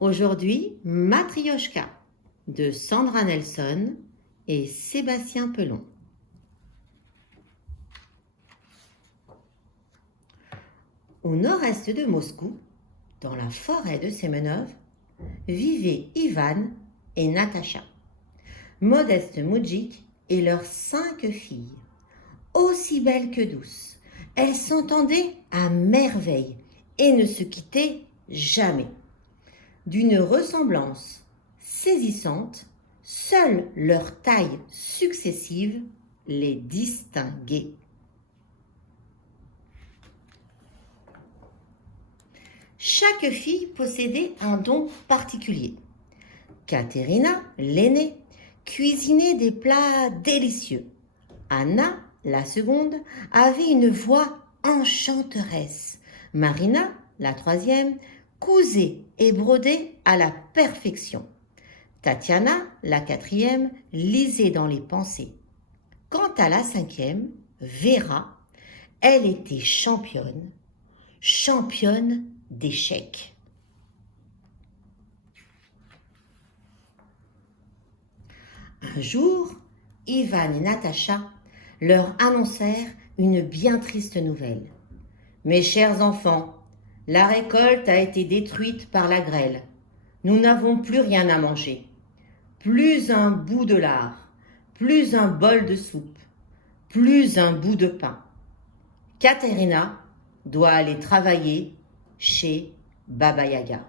Aujourd'hui, Matrioshka de Sandra Nelson et Sébastien Pelon. Au nord-est de Moscou, dans la forêt de Semenov, vivaient Ivan et Natacha, modestes moudjiks et leurs 5 filles. Aussi belles que douces, elles s'entendaient à merveille et ne se quittaient jamais. D'une ressemblance saisissante, seule leur taille successive les distinguait. Chaque fille possédait un don particulier. Katerina, l'aînée, cuisinait des plats délicieux. Anna, la seconde, avait une voix enchanteresse. Marina, la troisième, cousait et brodait à la perfection. Tatiana, la quatrième, lisait dans les pensées. Quant à la cinquième, Vera, elle était championne d'échecs. Un jour, Ivan et Natacha leur annoncèrent une bien triste nouvelle. « Mes chers enfants, la récolte a été détruite par la grêle. Nous n'avons plus rien à manger. Plus un bout de lard, plus un bol de soupe, plus un bout de pain. Katerina doit aller travailler chez Baba Yaga. »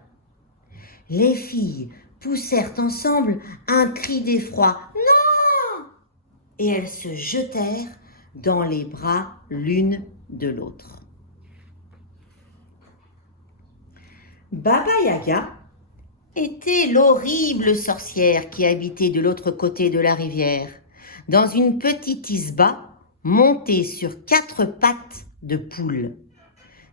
Les filles poussèrent ensemble un cri d'effroi. « Non !» Et elles se jetèrent dans les bras l'une de l'autre. Baba Yaga était l'horrible sorcière qui habitait de l'autre côté de la rivière, dans une petite isba montée sur 4 pattes de poule.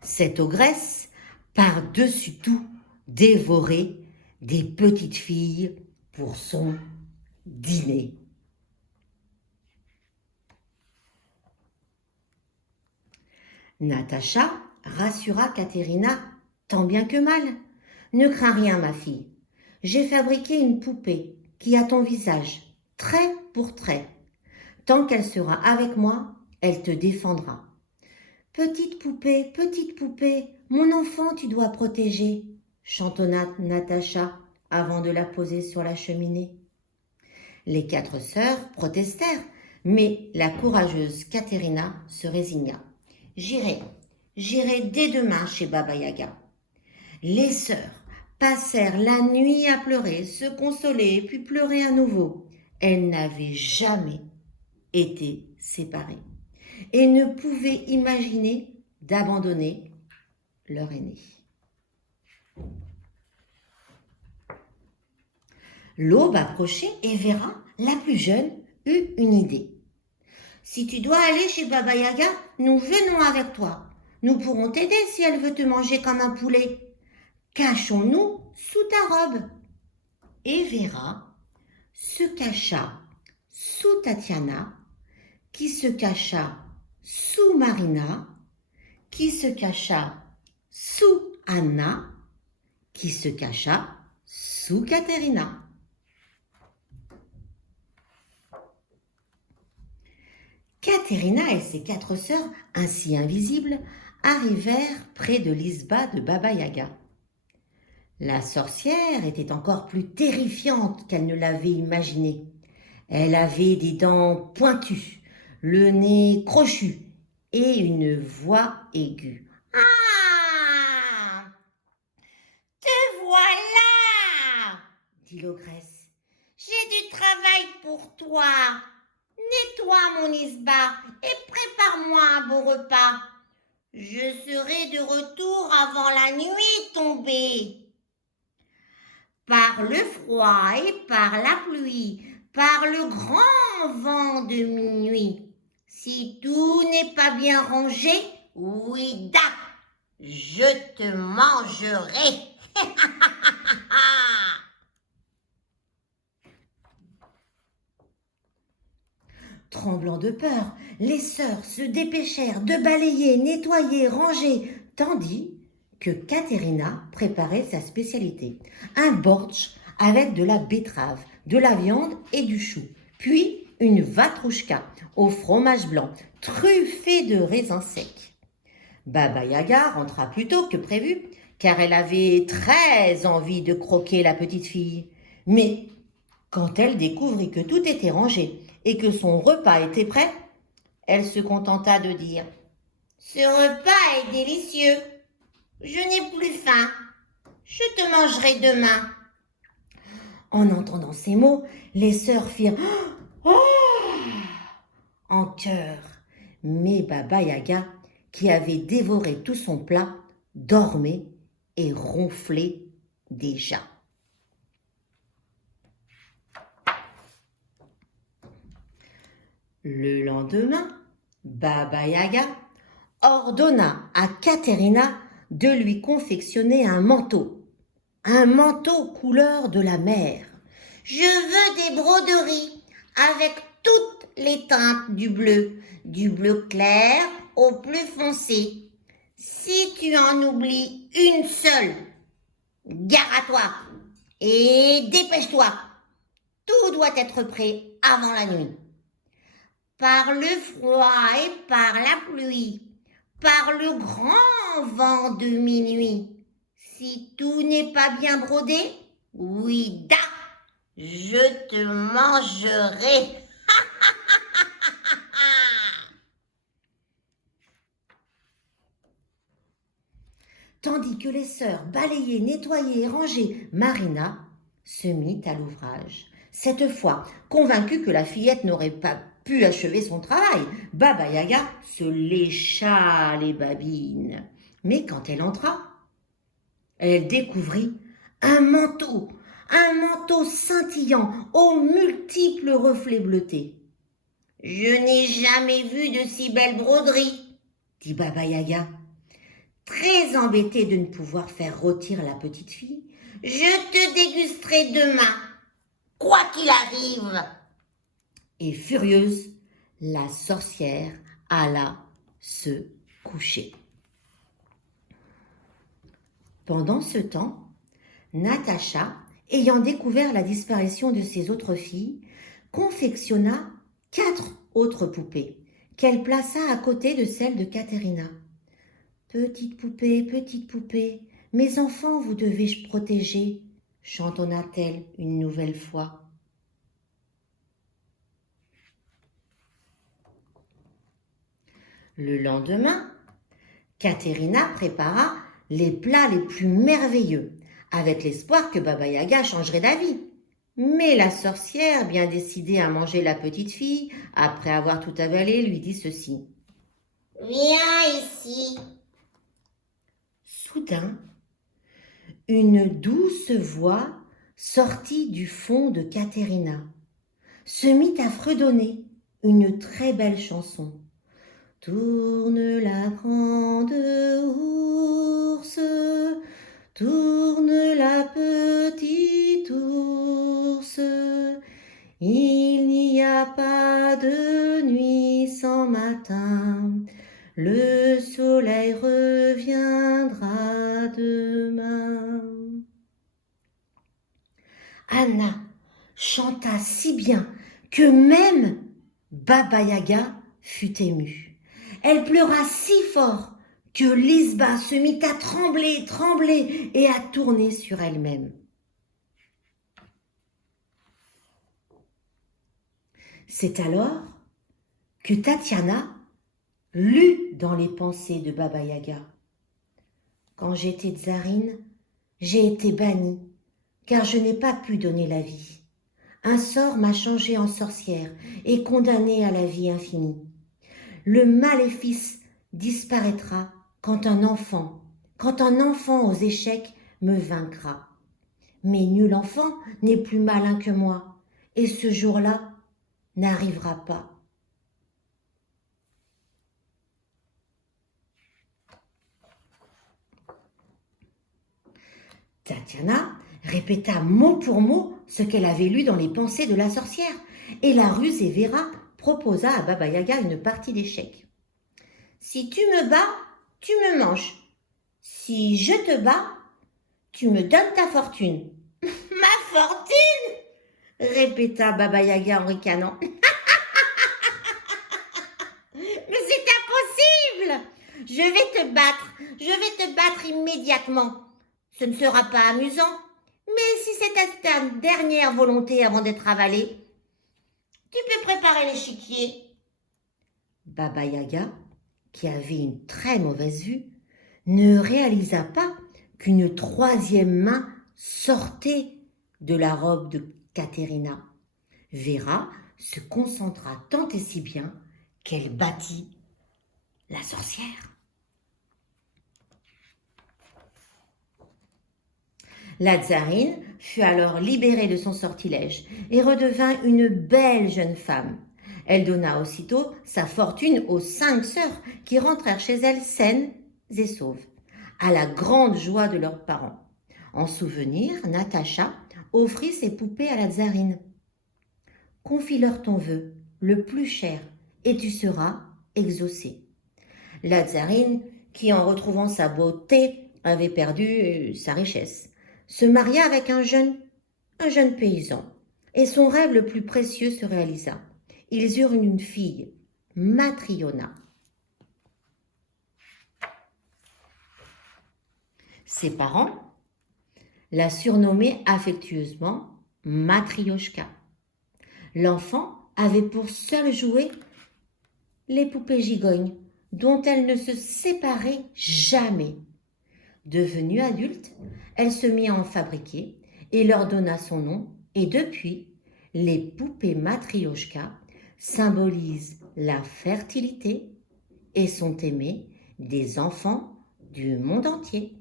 Cette ogresse, par-dessus tout, dévorait des petites filles pour son dîner. Natacha rassura Katerina tant bien que mal. « Ne crains rien, ma fille. J'ai fabriqué une poupée qui a ton visage, trait pour trait. Tant qu'elle sera avec moi, elle te défendra. » « Petite poupée, mon enfant tu dois protéger, » chantonna Natacha avant de la poser sur la cheminée. Les 4 sœurs protestèrent, mais la courageuse Katerina se résigna. « J'irai dès demain chez Baba Yaga. » Les sœurs passèrent la nuit à pleurer, se consoler, puis pleurer à nouveau. Elles n'avaient jamais été séparées et ne pouvaient imaginer d'abandonner leur aîné. L'aube approchait et Vera, la plus jeune, eut une idée. « Si tu dois aller chez Baba Yaga, nous venons avec toi. Nous pourrons t'aider si elle veut te manger comme un poulet. Cachons-nous sous ta robe. » Et Vera se cacha sous Tatiana, qui se cacha sous Marina, qui se cacha sous Anna, qui se cacha sous Katerina. Katerina et ses 4 sœurs, ainsi invisibles, arrivèrent près de l'isba de Baba Yaga. La sorcière était encore plus terrifiante qu'elle ne l'avait imaginé. Elle avait des dents pointues, le nez crochu et une voix aiguë. « Ah ! Te voilà !» dit l'ogresse. « J'ai du travail pour toi. Nettoie mon isba et prépare-moi un beau repas. Je serai de retour avant la nuit tombée. » Par le froid et par la pluie, par le grand vent de minuit, si tout n'est pas bien rangé, oui, da, je te mangerai. Tremblant de peur, les sœurs se dépêchèrent de balayer, nettoyer, ranger, tandis que Katerina préparait sa spécialité, un bortsch avec de la betterave, de la viande et du chou, puis une vatrouchka au fromage blanc, truffée de raisins secs. Baba Yaga rentra plus tôt que prévu, car elle avait très envie de croquer la petite fille. Mais quand elle découvrit que tout était rangé et que son repas était prêt, elle se contenta de dire « Ce repas est délicieux. Je n'ai plus faim. Je te mangerai demain. » En entendant ces mots, les sœurs firent « Oh !» en chœur. Mais Baba Yaga, qui avait dévoré tout son plat, dormait et ronflait déjà. Le lendemain, Baba Yaga ordonna à Katerina de lui confectionner un manteau couleur de la mer. « Je veux des broderies avec toutes les teintes du bleu clair au plus foncé. Si tu en oublies une seule, gare à toi et dépêche-toi. Tout doit être prêt avant la nuit. Par le froid et par la pluie, par le grand vent de minuit, si tout n'est pas bien brodé, oui, da, je te mangerai. » Tandis que les sœurs balayaient, nettoyaient et rangeaient, Marina se mit à l'ouvrage. Cette fois, convaincue que la fillette n'aurait pas pu achever son travail, Baba Yaga se lécha les babines. Mais quand elle entra, elle découvrit un manteau scintillant aux multiples reflets bleutés. « Je n'ai jamais vu de si belle broderie, » dit Baba Yaga. Très embêtée de ne pouvoir faire rôtir la petite fille, « Je te dégusterai demain, quoi qu'il arrive. » Et furieuse, la sorcière alla se coucher. Pendant ce temps, Natacha, ayant découvert la disparition de ses autres filles, confectionna 4 autres poupées qu'elle plaça à côté de celles de Katerina. « Petite poupée, mes enfants vous devez protéger, » chantonna-t-elle une nouvelle fois. Le lendemain, Katerina prépara les plats les plus merveilleux, avec l'espoir que Baba Yaga changerait d'avis. Mais la sorcière, bien décidée à manger la petite fille, après avoir tout avalé, lui dit ceci. « Viens ici. » Soudain, une douce voix sortit du fond de Katerina, se mit à fredonner une très belle chanson. « Tourne la grande ours, tourne la petite ours, il n'y a pas de nuit sans matin, le soleil reviendra demain. » Anna chanta si bien que même Baba Yaga fut émue. Elle pleura si fort que Lisba se mit à trembler et à tourner sur elle-même. C'est alors que Tatiana lut dans les pensées de Baba Yaga. « Quand j'étais tsarine, j'ai été bannie, car je n'ai pas pu donner la vie. Un sort m'a changée en sorcière et condamnée à la vie infinie. Le maléfice disparaîtra quand un enfant aux échecs me vaincra. Mais nul enfant n'est plus malin que moi, et ce jour-là n'arrivera pas. » Tatiana répéta mot pour mot ce qu'elle avait lu dans les pensées de la sorcière, et la rusée Vera proposa à Baba Yaga une partie d'échecs. « Si tu me bats, tu me manges. Si je te bats, tu me donnes ta fortune. Ma fortune, répéta Baba Yaga en ricanant. Mais c'est impossible! Je vais te battre immédiatement. Ce ne sera pas amusant, mais si c'est ta dernière volonté avant d'être avalée, tu peux préparer l'échiquier. Baba Yaga, qui avait une très mauvaise vue, ne réalisa pas qu'une troisième main sortait de la robe de Caterina. Vera se concentra tant et si bien qu'elle battit la sorcière. La tsarine fut alors libérée de son sortilège et redevint une belle jeune femme. Elle donna aussitôt sa fortune aux 5 sœurs qui rentrèrent chez elle saines et sauves, à la grande joie de leurs parents. En souvenir, Natacha offrit ses poupées à la tsarine. « Confie-leur ton vœu, le plus cher, et tu seras exaucé. » La tsarine, qui en retrouvant sa beauté avait perdu sa richesse, se maria avec un jeune paysan, et son rêve le plus précieux se réalisa. Ils eurent une fille, Matriona. Ses parents la surnommaient affectueusement Matrioshka. L'enfant avait pour seul jouet les poupées gigognes, dont elle ne se séparait jamais. Devenue adulte, elle se mit à en fabriquer et leur donna son nom, et depuis, les poupées Matrioshka symbolisent la fertilité et sont aimées des enfants du monde entier.